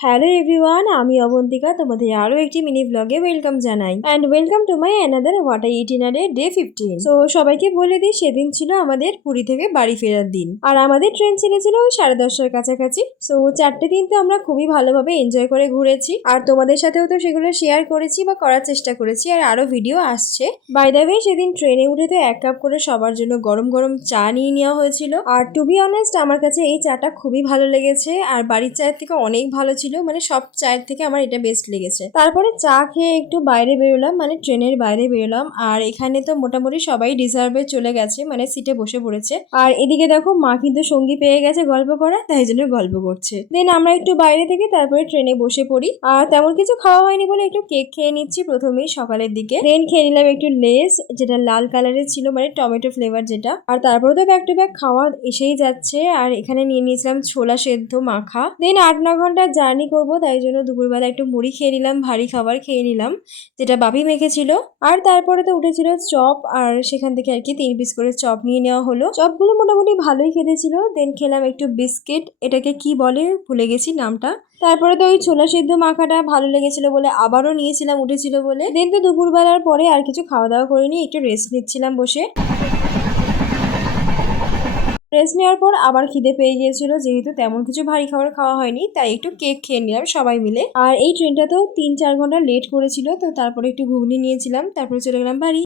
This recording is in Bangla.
হ্যালো এভরিওয়ান, আমি অবন্তিকা তোমাদের আরো একটি মিনি ব্লগে ওয়েলকাম জানাই and welcome to my another water itinerary day 15। তো সবাইকে বলে দিই, সেদিন ছিল আমাদের পুরী থেকে বাড়ি ফেরার দিন আর আমাদের ট্রেন ছেড়েছিল ওই 10:30টার কাছাকাছি। সো 4টে দিন তো আমরা খুবই ভালোভাবে এনজয় করে ঘুরেছি আর তোমাদের সাথেও তো সেগুলো শেয়ার করেছি বা করার চেষ্টা করেছি, আর আরো ভিডিও আসছে। বাই দ্য ওয়ে, সেদিন ট্রেনে উঠে তো 1 কাপ করে সবার জন্য গরম গরম চা নিয়ে নেওয়া হয়েছিল। আর টু বি অনেস্ট, আমার কাছে এই চাটা খুবই ভালো লেগেছে আর বাড়ির চায়ের থেকে অনেক ভালো ছিল। মানে সব চায়ের থেকে আমার এটা বেস্ট লেগেছে। তারপরে চা খেয়ে একটু বাইরে বেরোলাম, মানে ট্রেনের বাইরে বেরোলাম। আর এখানে তো মোটামুটি সবাই রিজার্ভে চলে গেছে, মানে সিটে বসে পড়েছে। আর এদিকে দেখো, মা কিন্তু সঙ্গী পেয়ে গেছে গল্প করা, তাই জন্য গল্প করছে। দেন আমরা একটু বাইরে থেকে তারপরে ট্রেনে বসে পড়ি। আর তেমন কিছু খাওয়া হয়নি বলে একটু কেক খেয়ে নিচ্ছি প্রথমেই সকালের দিকে। দেন খেয়ে নিলাম একটু লেস, যেটা লাল কালারের ছিল, মানে টমেটো ফ্লেভার যেটা। আর তারপরে তো ব্যাক টু ব্যাক খাওয়া এসেই যাচ্ছে। আর এখানে নিয়ে নিয়েছিলাম ছোলা সেদ্ধ মাখা। দেন 8-9 ঘন্টা জার্নি করবো, তাই জন্য দুপুরবেলা একটু মুড়ি খেয়ে নিলাম, ভারী খাবার খেয়ে নিলাম যেটা বাপি মেখেছিল। আর তারপরে তো উঠেছিল চপ, আর সেখান থেকে আর কি 3 পিস করে চপ নিয়ে নেওয়া হলো। চপগুলো মোটামুটি ভালোই খেতে ছিল। দেন খেলাম একটু বিস্কিট, এটাকে কি বলে ভুলে গেছি নামটা। তারপরে তো ওই ছোলা সেদ্ধ মাখাটা ভালো লেগেছিল বলে আবারও নিয়েছিলাম, উঠেছিল বলে। দেন তো দুপুরবেলার পরে আর কিছু খাওয়া দাওয়া করিনি, একটু রেস্ট নিচ্ছিলাম বসে। রেস্ট নেওয়ার পর আবার খিদে পেয়ে গিয়েছিল, যেহেতু তেমন কিছু ভারী খাবার খাওয়া হয়নি, তাই একটু কেক খেয়ে নিলাম সবাই মিলে। আর এই ট্রেনটা তো 3-4 ঘন্টা লেট করেছিল, তো তারপরে একটু ঘুগনি নিয়েছিলাম, তারপরে চলে গেলাম বাড়ি।